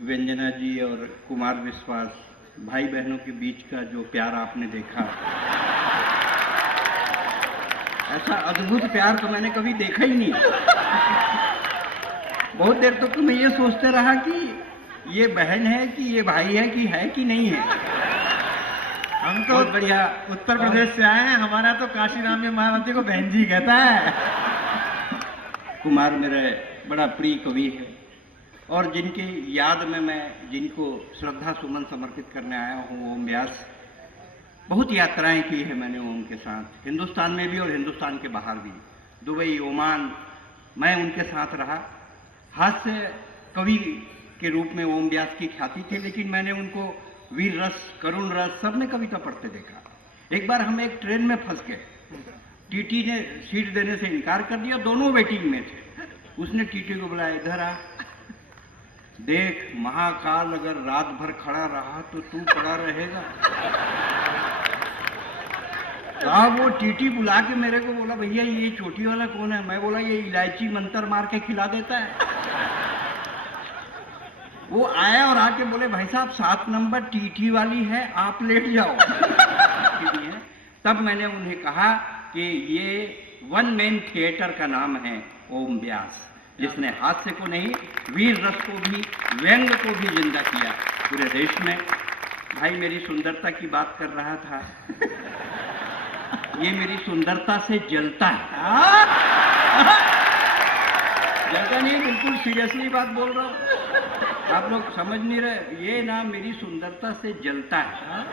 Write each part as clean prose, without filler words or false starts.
व्यंजना जी और कुमार विश्वास भाई बहनों के बीच का जो प्यार आपने देखा, ऐसा अद्भुत प्यार तो मैंने कभी देखा ही नहीं। बहुत देर तक तो मैं ये सोचते रहा कि ये बहन है कि ये भाई है कि नहीं है। हम तो बढ़िया उत्तर प्रदेश से आए हैं, हमारा तो काशीराम में मायावती को बहन जी कहता है। कुमार मेरे बड़ा प्रिय कवि है और जिनकी याद में मैं जिनको श्रद्धा सुमन समर्पित करने आया हूँ, ओम व्यास। बहुत यात्राएं की है मैंने ओम के साथ, हिंदुस्तान में भी और हिंदुस्तान के बाहर भी, दुबई, ओमान, मैं उनके साथ रहा। हास्य कवि के रूप में ओम व्यास की ख्याति थी, लेकिन मैंने उनको वीर रस, करुण रस, सब में कविता पढ़ते देखा। एक बार हम एक ट्रेन में फंस गए, टीटी ने सीट देने से इनकार कर दिया, दोनों वेटिंग में थे। उसने टीटी को बुलाया, इधर आ, देख महाकाल अगर रात भर खड़ा रहा तो तू पड़ा रहेगा। वो टीटी बुला के मेरे को बोला, भैया ये चोटी वाला कौन है? मैं बोला ये इलायची मंतर मार के खिला देता है। वो आया और आके बोले, भाई साहब 7 नंबर टीटी वाली है, आप लेट जाओ। तब मैंने उन्हें कहा कि ये वन मैन थिएटर का नाम है ओम व्यास, जिसने हास्य को नहीं, वीर रस को भी, व्यंग को भी जिंदा किया पूरे देश में। भाई मेरी सुंदरता की बात कर रहा था, ये मेरी सुंदरता से जलता है। जलता नहीं, बिल्कुल सीरियसली बात बोल रहा हूँ, आप लोग समझ नहीं रहे। ये ना मेरी सुंदरता से जलता है।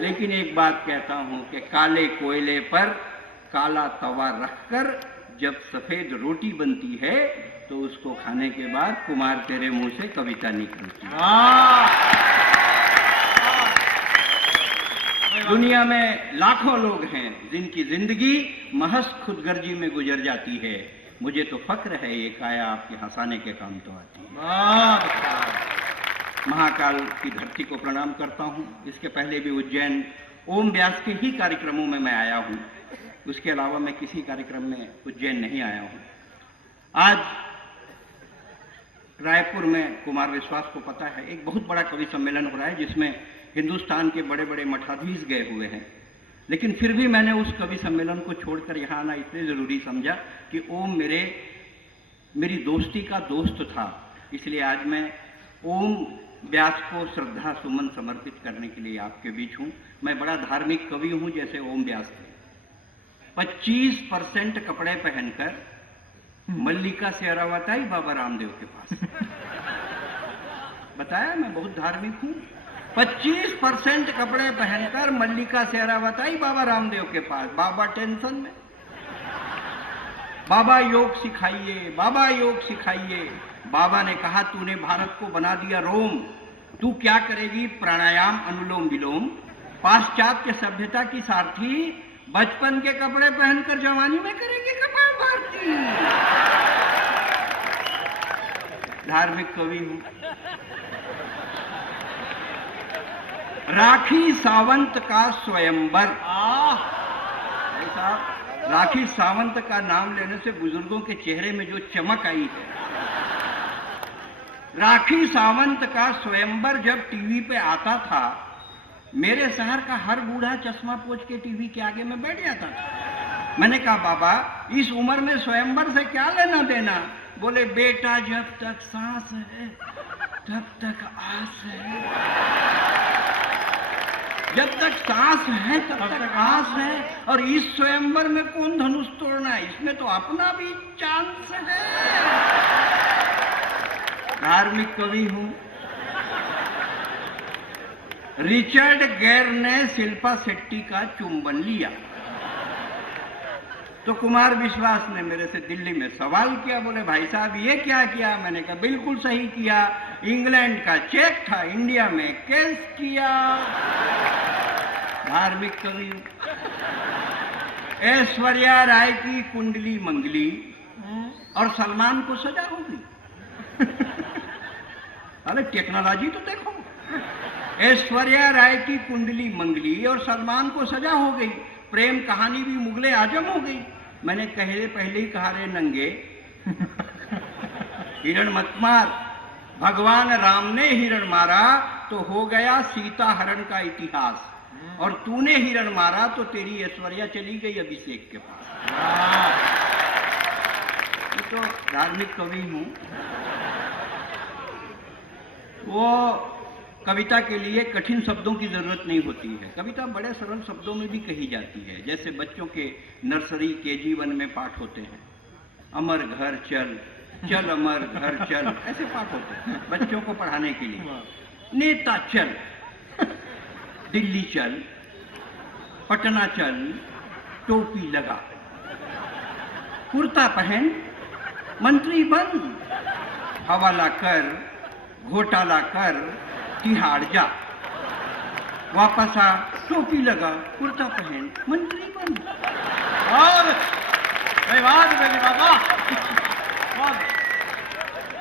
लेकिन एक बात कहता हूँ कि काले कोयले पर काला तवा रखकर जब सफेद रोटी बनती है तो उसको खाने के बाद कुमार तेरे मुंह से कविता निकलती है। दुनिया में लाखों लोग हैं जिनकी जिंदगी महज खुदगर्जी में गुजर जाती है। मुझे तो फक्र है ये काया आपके हंसाने के काम तो आती है। महाकाल की धरती को प्रणाम करता हूँ। इसके पहले भी उज्जैन ओम व्यास के ही कार्यक्रमों में मैं आया हूँ, उसके अलावा मैं किसी कार्यक्रम में उज्जैन नहीं आया हूँ। आज रायपुर में कुमार विश्वास को पता है एक बहुत बड़ा कवि सम्मेलन हो रहा है जिसमें हिंदुस्तान के बड़े बड़े मठाधीश गए हुए हैं, लेकिन फिर भी मैंने उस कवि सम्मेलन को छोड़कर यहाँ आना इसलिए ज़रूरी समझा कि ओम मेरी दोस्ती का दोस्त था। इसलिए आज मैं ओम व्यास को श्रद्धा सुमन समर्पित करने के लिए आपके बीच हूँ। मैं बड़ा धार्मिक कवि हूँ जैसे ओम व्यास थे। 25% कपड़े पहनकर मल्लिका शेरावत आई बाबा रामदेव के पास। बताया मैं बहुत धार्मिक हूँ। 25% कपड़े पहनकर मल्लिका शेरावत आई बाबा रामदेव के पास। बाबा टेंशन में, बाबा योग सिखाइए, बाबा योग सिखाइए। बाबा ने कहा तूने भारत को बना दिया रोम, तू क्या करेगी प्राणायाम अनुलोम विलोम, पाश्चात्य सभ्यता की सारथी, बचपन के कपड़े पहनकर जवानी में करेगी कपाल भारती। धार्मिक कवि हूं। राखी सावंत का स्वयंवर। राखी सावंत का नाम लेने से बुजुर्गों के चेहरे में जो चमक आई है। राखी सावंत का स्वयंवर जब टीवी पे आता था, मेरे शहर का हर बूढ़ा चश्मा पोंछ के टीवी के आगे में बैठ जाता था। मैंने कहा बाबा इस उम्र में स्वयंवर से क्या लेना देना? बोले बेटा जब तक सांस है तब तक आस है, जब तक सांस है तब तक आस है, और इस स्वयंवर में कौन धनुष तोड़ना है, इसमें तो अपना भी चांस है। धार्मिक कवि हूं। रिचर्ड गेर ने शिल्पा शेट्टी का चुंबन लिया तो कुमार विश्वास ने मेरे से दिल्ली में सवाल किया, बोले भाई साहब ये क्या किया? मैंने कहा बिल्कुल सही किया, इंग्लैंड का चेक था, इंडिया में केस किया। धार्मिक कवि। ऐश्वर्या राय की कुंडली मंगली और सलमान को सजा हो गई। अरे टेक्नोलॉजी तो देखो। ऐश्वर्या राय की कुंडली मंगली और सलमान को सजा हो गई, प्रेम कहानी भी मुगले आजम हो गई। मैंने पहले ही कहा रे नंगे हिरण मत मार, भगवान राम ने हिरण मारा तो हो गया सीता हरण का इतिहास, और तूने हिरण मारा तो तेरी ऐश्वर्या चली गई अभिषेक के पास। मैं तो धार्मिक कवि हूँ। वो कविता के लिए कठिन शब्दों की जरूरत नहीं होती है, कविता बड़े सरल शब्दों में भी कही जाती है। जैसे बच्चों के नर्सरी के जीवन में पाठ होते हैं, अमर घर चल, चल अमर घर चल, ऐसे पाठ होते हैं बच्चों को पढ़ाने के लिए। नेता चल, दिल्ली चल, पटना चल, टोपी लगा, कुर्ता पहन, मंत्री बन, हवाला कर, घोटाला कर, तिहाड़ जा, वापस आ, टोपी लगा, कुर्ता पहन, मंत्री बन। और सही बात है मेरी बाबा।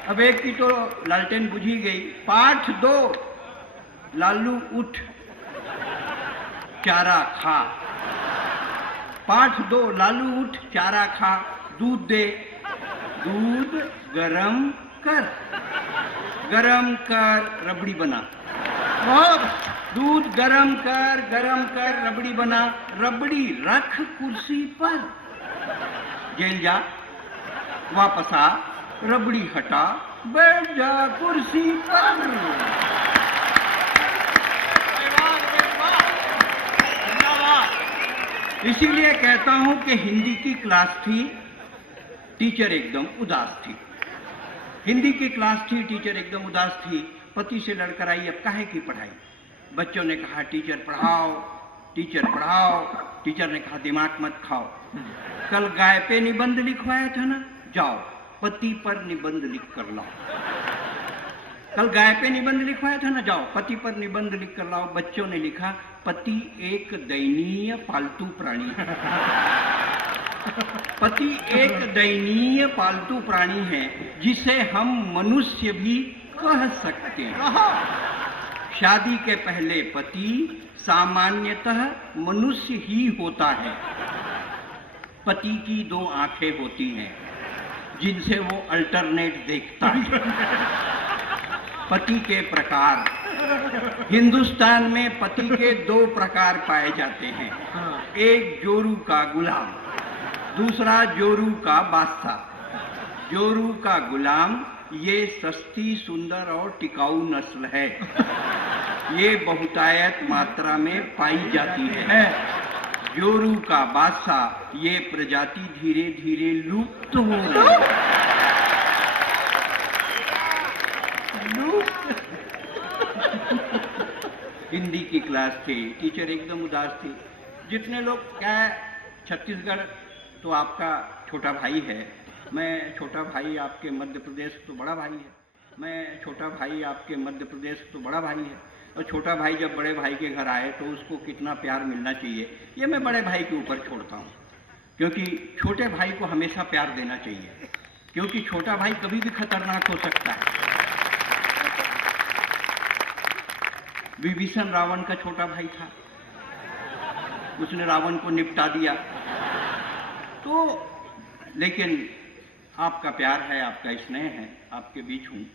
अब एक की तो लालटेन बुझी गई। पाठ 2, लालू उठ चारा खा। पाठ 2, लालू उठ चारा खा, दूध दे, दूध गरम कर, गरम कर रबड़ी बना। दूध गरम कर रबड़ी बना, रबड़ी रख कुर्सी पर, जेल जा, वापस आ, रबड़ी हटा, बैठ जा कुर्सी पर। इसीलिए कहता हूं कि हिंदी की क्लास थी, टीचर एकदम उदास थी। हिंदी की क्लास थी, टीचर एकदम उदास थी। पति से लड़कर आई, अब काहे की पढ़ाई। बच्चों ने कहा टीचर पढ़ाओ, टीचर पढ़ाओ। टीचर ने कहा दिमाग मत खाओ, कल गाय पे निबंध लिखवाया था ना, जाओ पति पर निबंध लिख कर लाओ। कल गाय पे निबंध लिखवाया था ना, जाओ पति पर निबंध लिख कर लाओ। बच्चों ने लिखा पति एक दयनीय पालतू प्राणी है। पति एक दयनीय पालतू प्राणी है जिसे हम मनुष्य भी कह सकते हैं। शादी के पहले पति सामान्यतः मनुष्य ही होता है। पति की 2 आंखें होती हैं जिनसे वो अल्टरनेट देखता है। पति के प्रकार, हिंदुस्तान में पति के 2 प्रकार पाए जाते हैं, एक जोरू का गुलाम, दूसरा जोरू का बादशाह। जोरू का गुलाम ये सस्ती, सुंदर और टिकाऊ नस्ल है, ये बहुतायत मात्रा में पाई जाती है। जोरू का बादशाह ये प्रजाति धीरे धीरे लुप्त हो रही है। हिंदी की क्लास थी, टीचर एकदम उदास थी। जितने लोग, क्या है, छत्तीसगढ़ तो आपका छोटा भाई है, मैं छोटा भाई आपके मध्य प्रदेश तो बड़ा भाई है, मैं छोटा भाई आपके मध्य प्रदेश तो बड़ा भाई है। और छोटा भाई जब बड़े भाई के घर आए तो उसको कितना प्यार मिलना चाहिए, ये मैं बड़े भाई के ऊपर छोड़ता हूँ, क्योंकि छोटे भाई को हमेशा प्यार देना चाहिए, क्योंकि छोटा भाई कभी भी खतरनाक हो सकता है। विभीषण रावण का छोटा भाई था, उसने रावण को निपटा दिया। तो लेकिन आपका प्यार है, आपका स्नेह है, आपके बीच हूँ।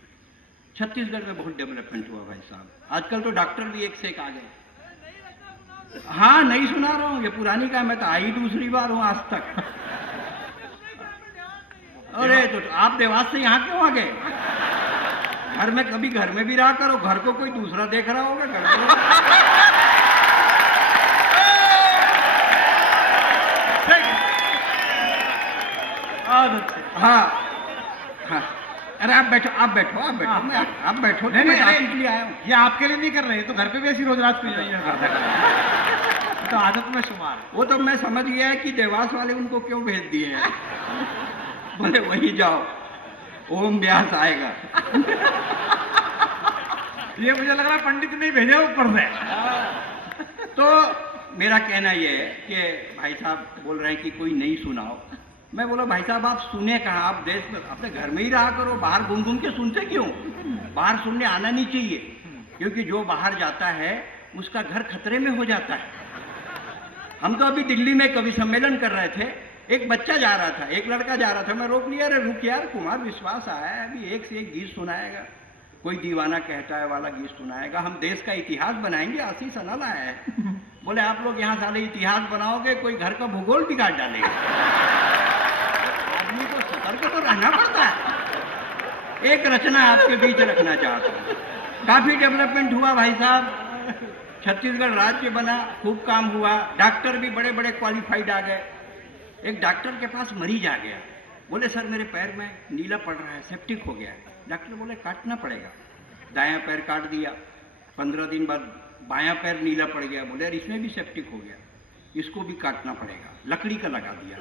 छत्तीसगढ़ में बहुत डेवलपमेंट हुआ भाई साहब, आजकल तो डॉक्टर भी एक से एक आ गए। हाँ, नहीं सुना रहा हूँ, ये पुरानी का, मैं तो आई दूसरी बार हूँ आज तक। अरे तो आप देवास से यहाँ क्यों आ गए? घर में कभी घर में भी रहा करो, घर को कोई दूसरा देख रहा होगा घर में। हाँ हाँ, अरे आप बैठो, आप बैठो, आप बैठो, आप बैठो, नहीं, मैं नहीं, आपके लिए आया हूँ। ये आपके लिए नहीं कर रहे, तो घर पे भी ऐसी रोज रात पी जाइए, तो आदत में शुमार। वो तो मैं समझ गया है कि देवास वाले उनको क्यों भेज दिए हैं। बोले वही जाओ, ओम व्यास आएगा। ये मुझे लग रहा है पंडित नहीं भेजे ऊपर से। तो मेरा कहना ये है कि भाई साहब बोल रहे हैं कि कोई नहीं सुनाओ। मैं बोला भाई साहब आप सुने कहाँ, आप देश में अपने घर में ही रहा करो, बाहर घूम घूम के सुनते क्यों? बाहर सुनने आना नहीं चाहिए, क्योंकि जो बाहर जाता है उसका घर खतरे में हो जाता है। हम तो अभी दिल्ली में कवि सम्मेलन कर रहे थे, एक बच्चा जा रहा था, एक लड़का जा रहा था, मैं रोक लिया, अरे रुक यार, कुमार विश्वास आया है, अभी एक से एक गीत सुनाएगा। कोई दीवाना कहता है वाला गीत सुनाएगा, हम देश का इतिहास बनाएंगे, आशीष अनल आया है। बोले आप लोग यहाँ साले इतिहास बनाओगे, कोई घर का भूगोल बिगाड़ डालेगा। आदमी को सतर्क तो रहना पड़ता है। एक रचना आपके बीच रखना चाहता हूँ। काफी डेवलपमेंट हुआ भाई साहब, छत्तीसगढ़ राज्य बना, खूब काम हुआ, डॉक्टर भी बड़े बड़े क्वालिफाइड आ गए। एक डॉक्टर के पास मरीज आ गया, बोले सर मेरे पैर में नीला पड़ रहा है, सेप्टिक हो गया है। डॉक्टर बोले काटना पड़ेगा। दायां पैर काट दिया, 15 दिन बाद बायां पैर नीला पड़ गया। बोले यार इसमें भी सेप्टिक हो गया, इसको भी काटना पड़ेगा। लकड़ी का लगा दिया,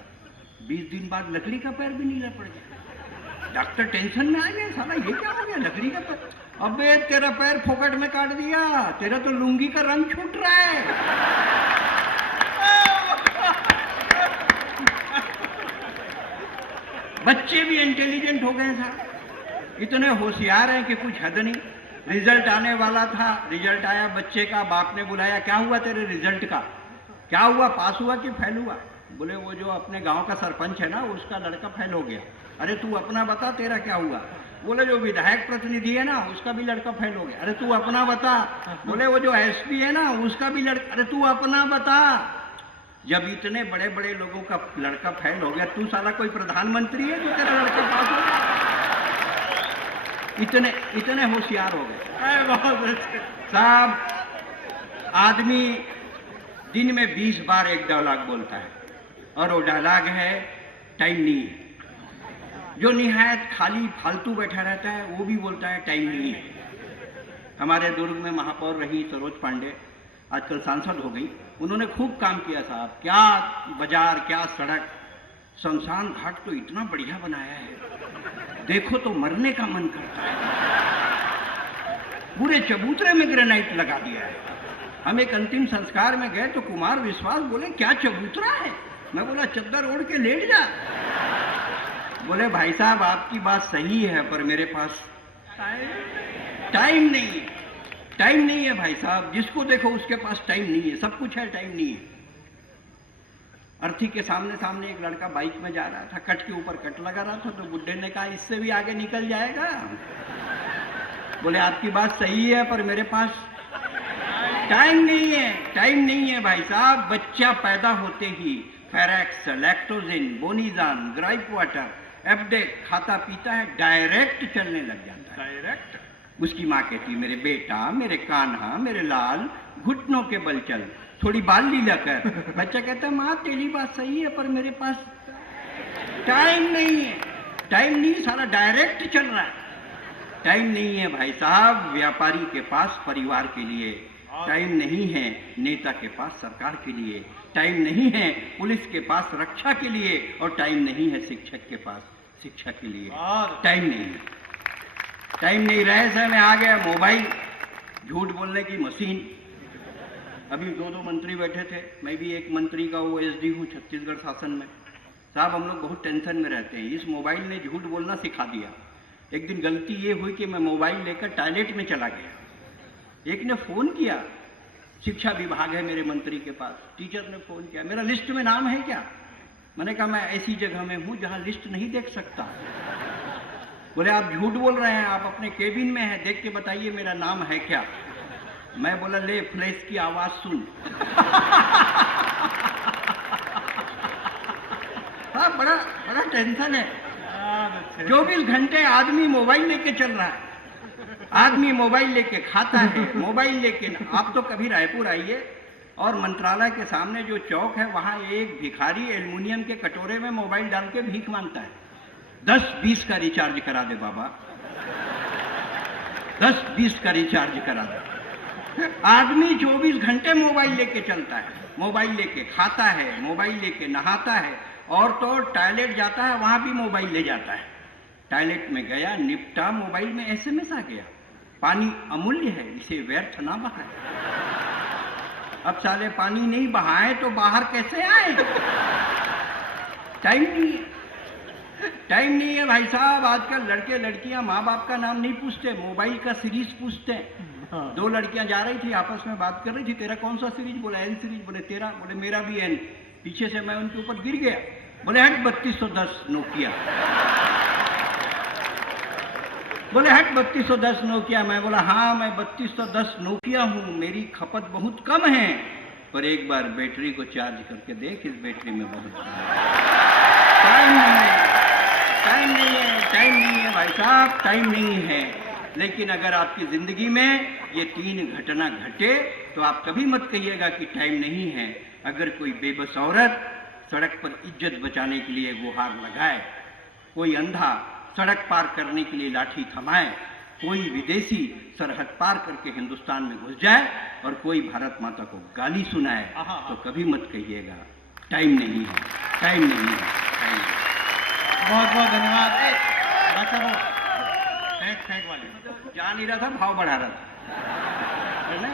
20 दिन बाद लकड़ी का पैर भी नीला पड़ गया। डॉक्टर टेंशन में आ गया, साला ये क्या हो गया, लकड़ी का पैर। अबे तेरा पैर फोकट में काट दिया, तेरा तो लुंगी का रंग छूट रहा है। बच्चे भी इंटेलिजेंट हो गए साहब, इतने होशियार हैं कि कुछ हद नहीं। रिजल्ट आने वाला था, रिजल्ट आया बच्चे का, बाप ने बुलाया, क्या हुआ तेरे रिजल्ट का, क्या हुआ, पास हुआ कि फेल हुआ। बोले वो जो अपने गांव का सरपंच है ना, उसका लड़का फेल हो गया। अरे तू अपना बता तेरा क्या हुआ। बोले जो विधायक प्रतिनिधि है ना, उसका भी लड़का फेल हो गया। अरे तू अपना बता। बोले वो जो एसपी है ना, उसका भी लड़का। अरे तू अपना बता। जब इतने बड़े बड़े लोगों का लड़का फेल हो गया, तू साला कोई प्रधानमंत्री है जो तेरा लड़का पास हो गया। इतने होशियार हो गए। बहुत अच्छे साहब, आदमी दिन में 20 बार एक डायलॉग बोलता है, और वो डायलॉग है टाइम नहीं है। जो निहायत खाली फालतू बैठा रहता है वो भी बोलता है टाइम नहीं है। हमारे दुर्ग में महापौर रही सरोज पांडे, आजकल सांसद हो गई। उन्होंने खूब काम किया साहब, क्या बाजार, क्या सड़क, शमशान घाट तो इतना बढ़िया बनाया है, देखो तो मरने का मन करता है। पूरे चबूतरे में ग्रेनाइट लगा दिया है। हम एक अंतिम संस्कार में गए तो कुमार विश्वास बोले क्या चबूतरा है। मैं बोला चद्दर ओढ़ के लेट जा। बोले भाई साहब आपकी बात सही है, पर मेरे पास टाइम नहीं है। टाइम नहीं है भाई साहब, जिसको देखो उसके पास टाइम नहीं है, सब कुछ है, टाइम नहीं है। अर्थी के सामने एक लड़का बाइक में जा रहा था, कट के ऊपर कट लगा रहा था, तो बुड्ढे ने कहा इससे भी आगे निकल जाएगा। बोले आपकी बात सही है, पर मेरे पास टाइम नहीं है। टाइम नहीं है भाई साहब। बच्चा पैदा होते ही फेरेक्स, लैक्टोजिन, बोनीजान, ग्राइप वाटर, एपडेक खाता पीता है, डायरेक्ट चलने लग जाता है। डायरेक्ट। उसकी माँ कहती मेरे बेटा, मेरे कान्हा, मेरे लाल, घुटनों के बल चल, थोड़ी बाल लीला कर। बच्चा कहता है माँ तेरी बात सही है, पर मेरे पास टाइम नहीं है। टाइम नहीं, सारा डायरेक्ट चल रहा है। टाइम नहीं है भाई साहब। व्यापारी के पास परिवार के लिए टाइम नहीं है, नेता के पास सरकार के लिए टाइम नहीं है, पुलिस के पास रक्षा के लिए, और टाइम नहीं है शिक्षक के पास शिक्षा के लिए। टाइम नहीं है। टाइम नहीं रहे से में आ गया मोबाइल, झूठ बोलने की मशीन। अभी 2 मंत्री बैठे थे, मैं भी एक मंत्री का OSD हूँ छत्तीसगढ़ शासन में। साहब हम लोग बहुत टेंशन में रहते हैं, इस मोबाइल ने झूठ बोलना सिखा दिया। एक दिन गलती ये हुई कि मैं मोबाइल लेकर टॉयलेट में चला गया। एक ने फ़ोन किया, शिक्षा विभाग है मेरे मंत्री के पास, टीचर ने फ़ोन किया, मेरा लिस्ट में नाम है क्या। मैंने कहा मैं ऐसी जगह में हूँ जहाँ लिस्ट नहीं देख सकता। बोले आप झूठ बोल रहे हैं, आप अपने केबिन में हैं, देख के बताइए मेरा नाम है क्या। मैं बोला ले फ्लैश की आवाज़ सुन। हाँ बड़ा टेंशन है। 24 घंटे आदमी मोबाइल लेके चल रहा है, आदमी मोबाइल लेके खाता है, मोबाइल लेके। आप तो कभी रायपुर आइए और मंत्रालय के सामने जो चौक है वहाँ एक भिखारी एल्युमिनियम के कटोरे में मोबाइल डाल के भीख मांगता है। 10-20 का रिचार्ज करा दे बाबा, 10-20 का रिचार्ज करा दे। आदमी 24 घंटे मोबाइल लेके चलता है, मोबाइल लेके खाता है, मोबाइल लेके नहाता है, और तो टॉयलेट जाता है वहाँ भी मोबाइल ले जाता है। टॉयलेट में गया, निपटा, मोबाइल में SMS आ गया, पानी अमूल्य है, इसे व्यर्थ ना बहाए। अब साले पानी नहीं बहाए तो बाहर कैसे आए। टाइम नहीं है, टाइम नहीं है भाई साहब। आजकल लड़के लड़कियां माँ बाप का नाम नहीं पूछते, मोबाइल का सीरीज पूछते हैं। 2 लड़कियां जा रही थी, आपस में बात कर रही थी, तेरा कौन सा सीरीज, बोला N सीरीज, बोले तेरा, बोले मेरा भी N। पीछे से मैं उनके ऊपर गिर गया, बोले हट 3210 नोकिया। बोले हट 3210 नोकिया। मैं बोला हाँ मैं 3210 नोकिया हूँ, मेरी खपत बहुत कम है, पर एक बार बैटरी को चार्ज करके देख, इस बैटरी में बहुत टाइम नहीं है, टाइम नहीं है, टाइम नहीं है भाई साहब, टाइम नहीं है। लेकिन अगर आपकी जिंदगी में ये 3 घटना घटे तो आप कभी मत कहिएगा कि टाइम नहीं है। अगर कोई बेबस औरत सड़क पर इज्जत बचाने के लिए गुहार लगाए, कोई अंधा सड़क पार करने के लिए लाठी थमाए, कोई विदेशी सरहद पार करके हिंदुस्तान में घुस जाए और कोई भारत माता को गाली सुनाए, तो कभी मत कहिएगा टाइम नहीं है, टाइम नहीं है, टाइम नहीं है। बहुत बहुत धन्यवाद। फेंक वाले जा नहीं रहा था, भाव बढ़ा रहा था, है ना?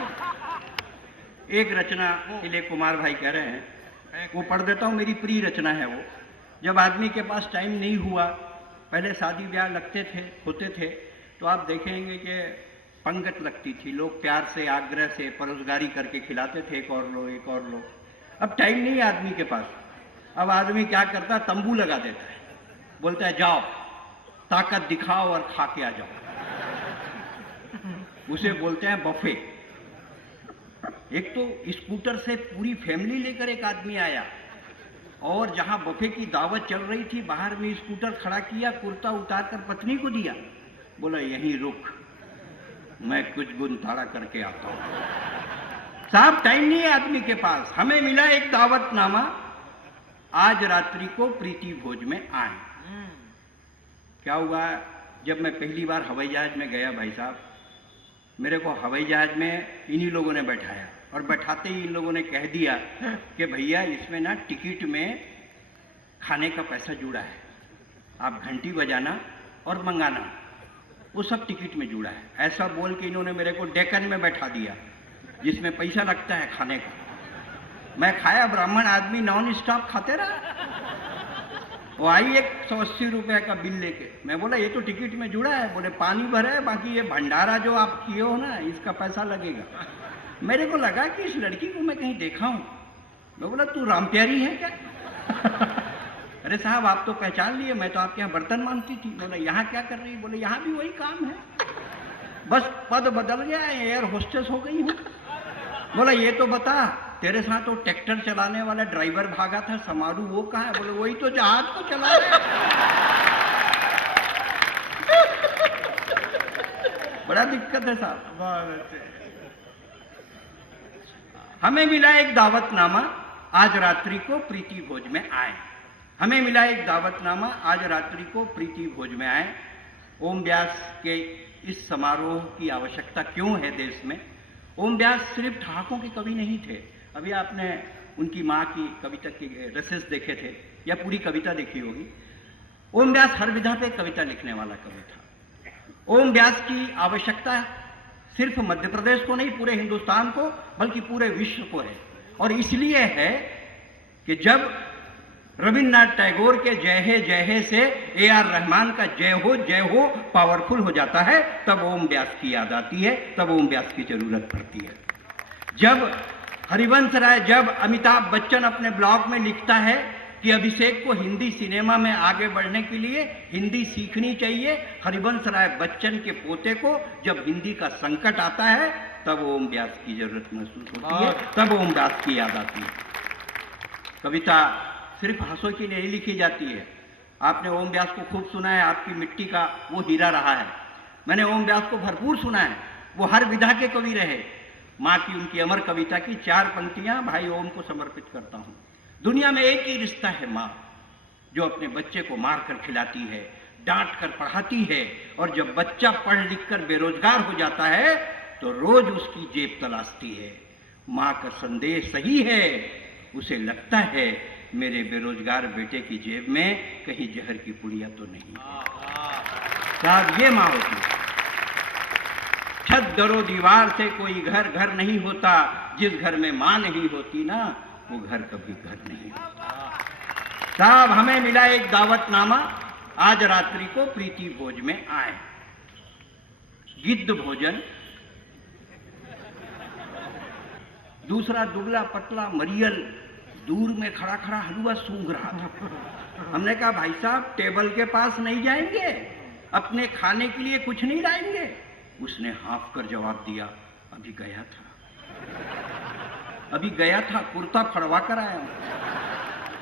एक रचना के लिए कुमार भाई कह रहे हैं, वो पढ़ देता हूँ, मेरी प्रिय रचना है वो। जब आदमी के पास टाइम नहीं हुआ, पहले शादी ब्याह लगते थे, होते थे, तो आप देखेंगे कि पंगत लगती थी, लोग प्यार से आग्रह से परोसगारी करके खिलाते थे, एक और लो एक और लो। अब टाइम नहीं है आदमी के पास। अब आदमी क्या करता है, तंबू लगा देता है, बोलता है जाओ ताकत दिखाओ और खा के आ जाओ। उसे बोलते हैं बफे। एक तो स्कूटर से पूरी फैमिली लेकर एक आदमी आया और जहां बफे की दावत चल रही थी, बाहर में स्कूटर खड़ा किया, कुर्ता उतारकर पत्नी को दिया, बोला यहीं रुक, मैं कुछ गुन ताड़ा करके आता हूं। साहब टाइम नहीं है आदमी के पास। हमें मिला एक दावतनामा, आज रात्रि को प्रीति भोज में आए। क्या हुआ, जब मैं पहली बार हवाई जहाज में गया भाई साहब, मेरे को हवाई जहाज में इन्हीं लोगों ने बैठाया और बैठाते ही इन लोगों ने कह दिया कि भैया इसमें ना टिकट में खाने का पैसा जुड़ा है, आप घंटी बजाना और मंगाना, वो सब टिकट में जुड़ा है। ऐसा बोल के इन्होंने मेरे को डेकन में बैठा दिया जिसमें पैसा लगता है खाने का। मैं खाया, ब्राह्मण आदमी नॉन स्टॉप खाते रहा। वो आई 180 रुपये का बिल लेके। मैं बोला ये तो टिकट में जुड़ा है। बोले पानी भरा है, बाकी ये भंडारा जो आप किए हो ना इसका पैसा लगेगा। मेरे को लगा कि इस लड़की को मैं कहीं देखा हूं। मैं बोला तू रामप्यारी है क्या? अरे साहब आप तो पहचान लिए, मैं तो आपके यहाँ बर्तन मानती थी। बोला यहाँ क्या कर रही है? बोले यहाँ भी वही काम है, बस पद बदल गया है, एयर होस्टेस हो गई हूँ। बोला ये तो बता, तेरे साथ तो ट्रैक्टर चलाने वाला ड्राइवर भागा था समारू, वो कहाँ है? बोले वही तो जहाज को चला रहा है। बड़ा दिक्कत है साहब। बहुत अच्छे। हमें मिला एक दावतनामा, आज रात्रि को प्रीति भोज में आए। हमें मिला एक दावतनामा, आज रात्रि को प्रीति भोज में आए। ओम व्यास के इस समारोह की आवश्यकता क्यों है देश में? ओम व्यास सिर्फ ठहाकों के कवि नहीं थे। अभी आपने उनकी माँ की कविता के रसेस देखे थे या पूरी कविता देखी होगी। ओम व्यास हर विधा पे कविता लिखने वाला कवि था। ओम व्यास की आवश्यकता सिर्फ मध्य प्रदेश को नहीं, पूरे हिंदुस्तान को, बल्कि पूरे विश्व को है। और इसलिए है कि जब रविन्द्रनाथ टैगोर के जय हे से AR रहमान का जय हो पावरफुल हो जाता है, तब ओम व्यास की याद आती है, तब ओम व्यास की जरूरत पड़ती है। जब हरिवंश राय, जब अमिताभ बच्चन अपने ब्लॉग में लिखता है कि अभिषेक को हिंदी सिनेमा में आगे बढ़ने के लिए हिंदी सीखनी चाहिए, हरिवंश राय बच्चन के पोते को जब हिंदी का संकट आता है, तब ओम व्यास की जरूरत महसूस होती है, तब ओम व्यास की याद आती है। कविता सिर्फ हंसों के लिए नहीं लिखी जाती है। आपने ओम व्यास को खूब सुना है, आपकी मिट्टी का वो हीरा रहा है। मैंने ओम व्यास को भरपूर सुना है, वो हर विधा के कवि रहे। माँ की उनकी अमर कविता की 4 पंक्तियां भाई ओम को समर्पित करता हूँ। दुनिया में एक ही रिश्ता है माँ, जो अपने बच्चे को मार कर खिलाती है, डांट कर पढ़ाती है, और जब बच्चा पढ़ लिख कर बेरोजगार हो जाता है तो रोज उसकी जेब तलाशती है। माँ का संदेश सही है, उसे लगता है मेरे बेरोजगार बेटे की जेब में कहीं जहर की पुड़िया तो नहीं। साहब ये माँ होती है। छत दरो दीवार से कोई घर घर नहीं होता, जिस घर में माँ नहीं होती ना वो घर कभी घर नहीं होता। साहब हमें मिला एक दावतनामा, आज रात्रि को प्रीति भोज में आए। गिद्ध भोजन, दूसरा दुबला पतला मरियल दूर में खड़ा खड़ा हलवा सूंघ रहा था। हमने कहा भाई साहब टेबल के पास नहीं जाएंगे, अपने खाने के लिए कुछ नहीं लाएंगे? उसने हाँफ कर जवाब दिया, अभी गया था, कुर्ता फड़वा कर आया हूं,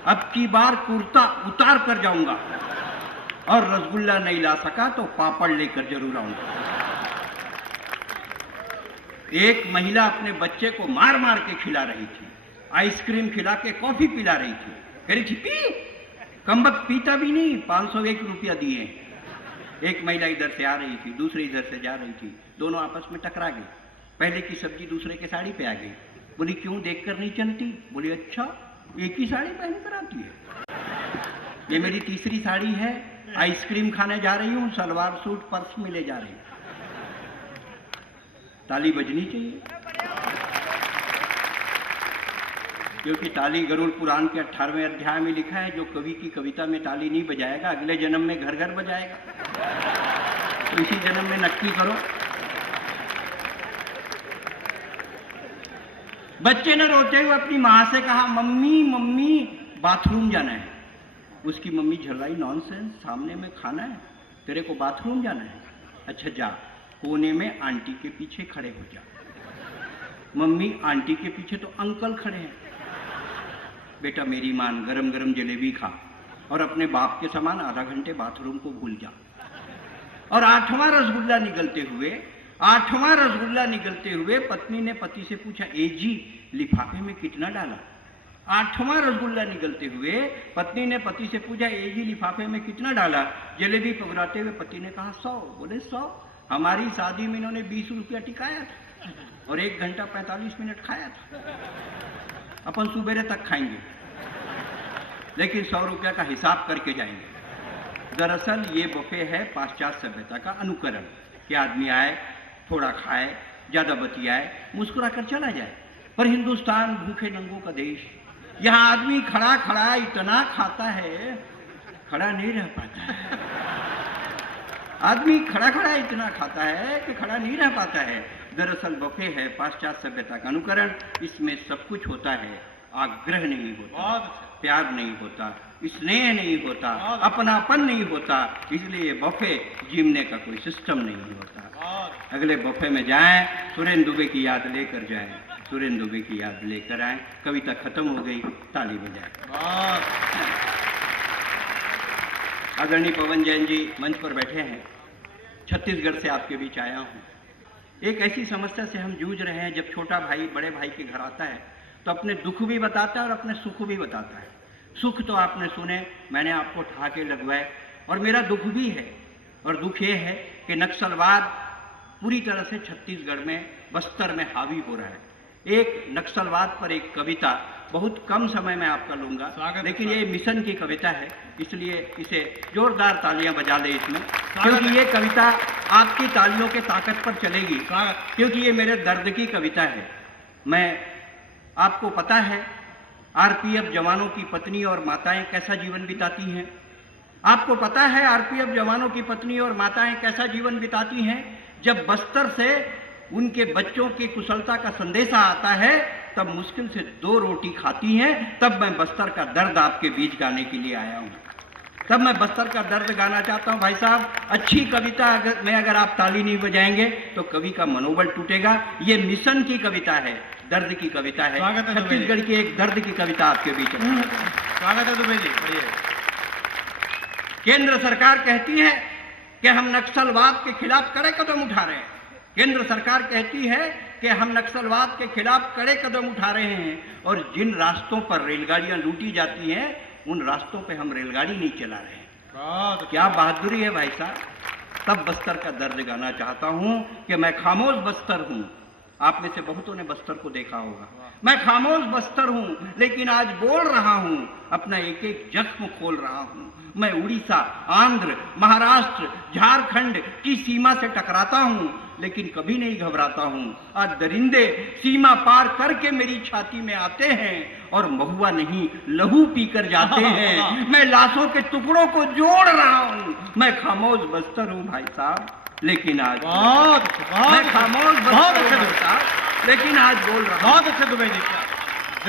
अब की बार कुर्ता उतार कर जाऊंगा, और रसगुल्ला नहीं ला सका तो पापड़ लेकर जरूर आऊंगा। एक महिला अपने बच्चे को मार मार के खिला रही थी, आइसक्रीम खिला के कॉफी पिला रही थी, कह रही थी पी, कमबख्त पीता भी नहीं, 501 रुपया दिए। एक महिला इधर से आ रही थी, दूसरी इधर से जा रही थी, दोनों आपस में टकरा गई। पहले की सब्जी दूसरे के साड़ी पे आ गई, बोली क्यों देख कर नहीं चलती? बोली अच्छा, एक ही साड़ी पहन कर आती है। ये मेरी तीसरी साड़ी है, आइसक्रीम खाने जा रही हूँ, सलवार सूट पर्स में ले जा रही हूँ। ताली बजनी चाहिए, क्योंकि ताली गरुड़ पुराण के 18वें अध्याय में लिखा है, जो कवि की कविता में ताली नहीं बजाएगा अगले जन्म में घर घर बजाएगा। तो इसी जन्म में नक्की करो। बच्चे ने रोते हुए अपनी माँ से कहा, मम्मी मम्मी बाथरूम जाना है। उसकी मम्मी झल्लाई, नॉनसेंस, सामने में खाना है, तेरे को बाथरूम जाना है? अच्छा जा, कोने में आंटी के पीछे खड़े हो जा। मम्मी, आंटी के पीछे तो अंकल खड़े हैं। बेटा मेरी मान, गरम गरम जलेबी खा और अपने बाप के समान आधा घंटे बाथरूम को भूल जा। और आठवां रसगुल्ला निगलते हुए पत्नी ने पति से पूछा, ए जी लिफाफे में कितना डाला? आठवां रसगुल्ला निगलते हुए पत्नी ने पति से पूछा, ए जी लिफाफे में कितना डाला? जलेबी पगड़ाते हुए पति ने कहा 100। बोले 100? हमारी शादी में इन्होंने 20 रुपया टिकाया था और 1 घंटा 45 मिनट खाया था, अपन सुबेरे तक खाएंगे, लेकिन 100 रुपया का हिसाब करके जाएंगे। दरअसल ये बफे है पाश्चात्य सभ्यता का अनुकरण, कि आदमी आए, थोड़ा खाए, ज्यादा बतियाए, मुस्कुरा कर चला जाए। पर हिंदुस्तान भूखे नंगों का देश, यहाँ आदमी खड़ा खड़ा इतना खाता है, खड़ा नहीं रह पाता है। आदमी खड़ा खड़ा इतना खाता है कि खड़ा नहीं रह पाता है। दरअसल बफे है पाश्चात्य सभ्यता का अनुकरण, इसमें सब कुछ होता है, आग्रह नहीं होता, प्यार नहीं होता, स्नेह नहीं होता, अपनापन नहीं होता, इसलिए बफे जीवने का कोई सिस्टम नहीं होता। अगले बफे में जाएं, सुरेंद्र दुबे की याद लेकर जाएं, सुरेंद्र दुबे की याद लेकर आए। कविता खत्म हो गई, ताली बजाएं। आदरणीय पवन जैन जी मंच पर बैठे हैं, छत्तीसगढ़ से आपके बीच आया हूँ। एक ऐसी समस्या से हम जूझ रहे हैं, जब छोटा भाई बड़े भाई के घर आता है तो अपने दुख भी बताता है और अपने सुख भी बताता है। सुख तो आपने सुने, मैंने आपको ठहाके लगवाए, और मेरा दुख भी है। और दुख ये है कि नक्सलवाद पूरी तरह से छत्तीसगढ़ में, बस्तर में हावी हो रहा है। एक नक्सलवाद पर एक कविता, बहुत कम समय में आपका लूंगा, लेकिन ये मिशन की कविता है, इसलिए इसे जोरदार तालियां बजा ले इसमें, क्योंकि ये कविता आपकी तालियों के ताकत पर चलेगी, क्योंकि ये मेरे दर्द की कविता है। आपको पता है आरपीएफ जवानों की पत्नी और माताएं कैसा जीवन बिताती हैं? आपको पता है आरपीएफ जवानों की पत्नी और माताएं कैसा जीवन बिताती हैं? जब बस्तर से उनके बच्चों की कुशलता का संदेशा आता है, तब मुश्किल से 2 रोटी खाती हैं। तब मैं बस्तर का दर्द आपके बीच गाने के लिए आया हूँ। तब मैं बस्तर का दर्द गाना चाहता हूँ। भाई साहब, अच्छी कविता अगर आप ताली नहीं बजाएंगे तो कवि का मनोबल टूटेगा। ये मिशन की कविता है, दर्द की कविता है, छत्तीसगढ़ की एक दर्द की कविता आपके बीच में। स्वागत है दुबे जी, बढ़िए। केंद्र सरकार कहती है कि हम नक्सलवाद के खिलाफ कड़े कदम उठा रहे हैं। केंद्र सरकार कहती है कि हम नक्सलवाद के खिलाफ कड़े कदम उठा रहे हैं, और जिन रास्तों पर रेलगाड़ियां लूटी जाती हैं, उन रास्तों पे हम रेलगाड़ी नहीं चला रहे हैं। क्या बहादुरी है भाई साहब। तब बस्तर का दर्द गाना चाहता हूं कि मैं खामोश बस्तर हूं। आप में से बहुतों ने बस्तर को देखा होगा। मैं खामोश बस्तर हूं, लेकिन आज बोल रहा हूं, अपना एक एक जख्म खोल रहा हूं। मैं उड़ीसा, आंध्र, महाराष्ट्र, झारखंड की सीमा से टकराता हूं, लेकिन कभी नहीं घबराता हूं। आज दरिंदे सीमा पार करके मेरी छाती में आते हैं और महुआ नहीं लहू पीकर जाते हैं। मैं लाशों के टुकड़ों को जोड़ रहा हूं। मैं खामोश बस्तर हूं भाई साहब, लेकिन आज मैं खामोश बस्तर हूं साहब, लेकिन आज बोल रहा हूं। बहुत अच्छे दुबे जी,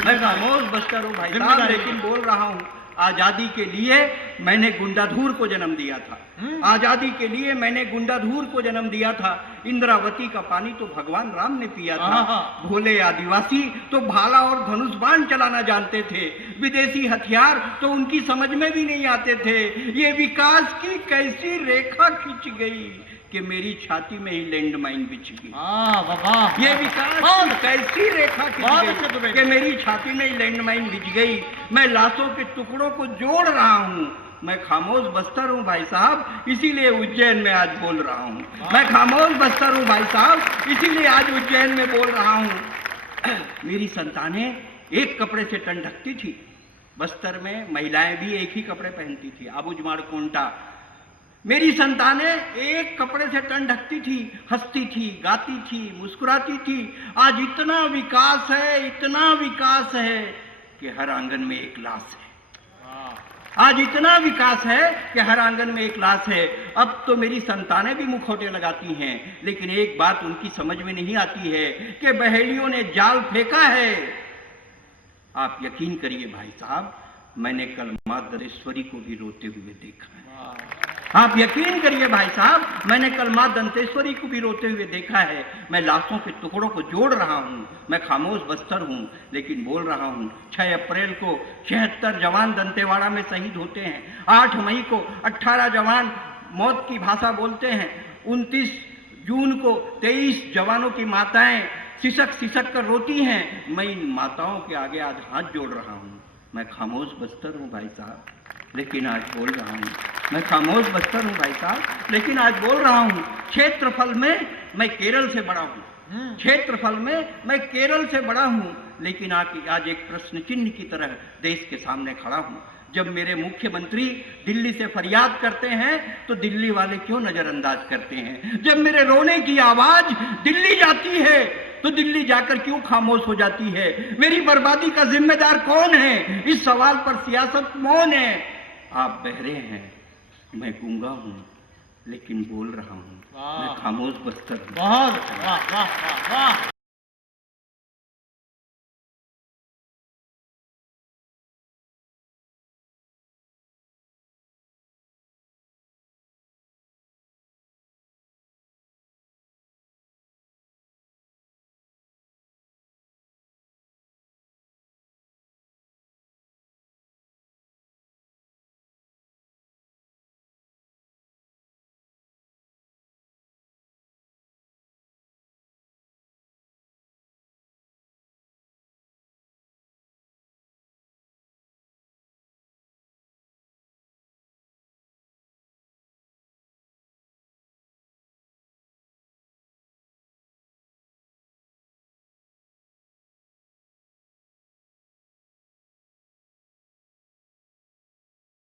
मैं खामोश बस्तर हूं भाई साहब, लेकिन बोल रहा हूं। आजादी के लिए मैंने गुंडाधूर को जन्म दिया था, आजादी के लिए मैंने गुंडाधूर को जन्म दिया था। इंद्रावती का पानी तो भगवान राम ने पिया था। भोले आदिवासी तो भाला और धनुष बाण चलाना जानते थे, विदेशी हथियार तो उनकी समझ में भी नहीं आते थे। ये विकास की कैसी रेखा खिंच गई कि मेरी छाती में ही लैंडमाइन बिछ गई। ये विकास की कैसी रेखा खिंच गई कि मेरी छाती में ही लैंडमाइन बिछ गई। मैं लाशों के टुकड़ों को जोड़ रहा हूँ। मैं खामोश बस्तर हूँ भाई साहब, इसीलिए उज्जैन में आज बोल रहा हूँ। मैं खामोश बस्तर हूँ भाई साहब, इसीलिए आज उज्जैन में बोल रहा हूँ। मेरी संतानें एक कपड़े से तन ढकती थी। बस्तर में महिलाएं भी एक ही कपड़े पहनती थी, आबूजमाड़ कोंटा। मेरी संतानें एक कपड़े से तन ढकती थी, हंसती थी, गाती थी, मुस्कुराती थी। आज इतना विकास है, इतना विकास है कि हर आंगन में एक लाश है। आज इतना विकास है कि हर आंगन में एक लाश है। अब तो मेरी संतानें भी मुखौटे लगाती हैं, लेकिन एक बात उनकी समझ में नहीं आती है कि बहेलियों ने जाल फेंका है। आप यकीन करिए भाई साहब, मैंने कल मां दंतेश्वरी को भी रोते हुए देखा है। आप यकीन करिए भाई साहब, मैंने कल मां दंतेश्वरी को भी रोते हुए देखा है। मैं लाशों के टुकड़ों को जोड़ रहा हूँ। मैं खामोश बस्तर हूँ, लेकिन बोल रहा हूँ। 6 अप्रैल को 76 जवान दंतेवाड़ा में शहीद होते हैं। 8 मई को 18 जवान मौत की भाषा बोलते हैं। 29 जून को 23 जवानों की माताएं सिसक सिसक कर रोती हैं। मैं इन माताओं के आगे आज हाथ जोड़ रहा हूँ। मैं खामोश बस्तर हूँ भाई साहब, लेकिन आज बोल रहा हूँ। मैं खामोश बस्तर हूँ भाई साहब, लेकिन आज बोल रहा हूँ। क्षेत्रफल में मैं केरल से बड़ा हूँ, क्षेत्रफल में मैं केरल से बड़ा हूँ, लेकिन आज एक प्रश्न चिन्ह की तरह देश के सामने खड़ा हूँ। जब मेरे मुख्यमंत्री दिल्ली से फरियाद करते हैं तो दिल्ली वाले क्यों नजरअंदाज करते हैं? जब मेरे रोने की आवाज दिल्ली जाती है तो दिल्ली जाकर क्यों खामोश हो जाती है? मेरी बर्बादी का जिम्मेदार कौन है? इस सवाल पर सियासत मौन है। आप बहरे हैं, मैं गूंगा हूं, लेकिन बोल रहा हूं। मैं खामोश बस्तर हूं। बहुत वाह वाह वाह वाह।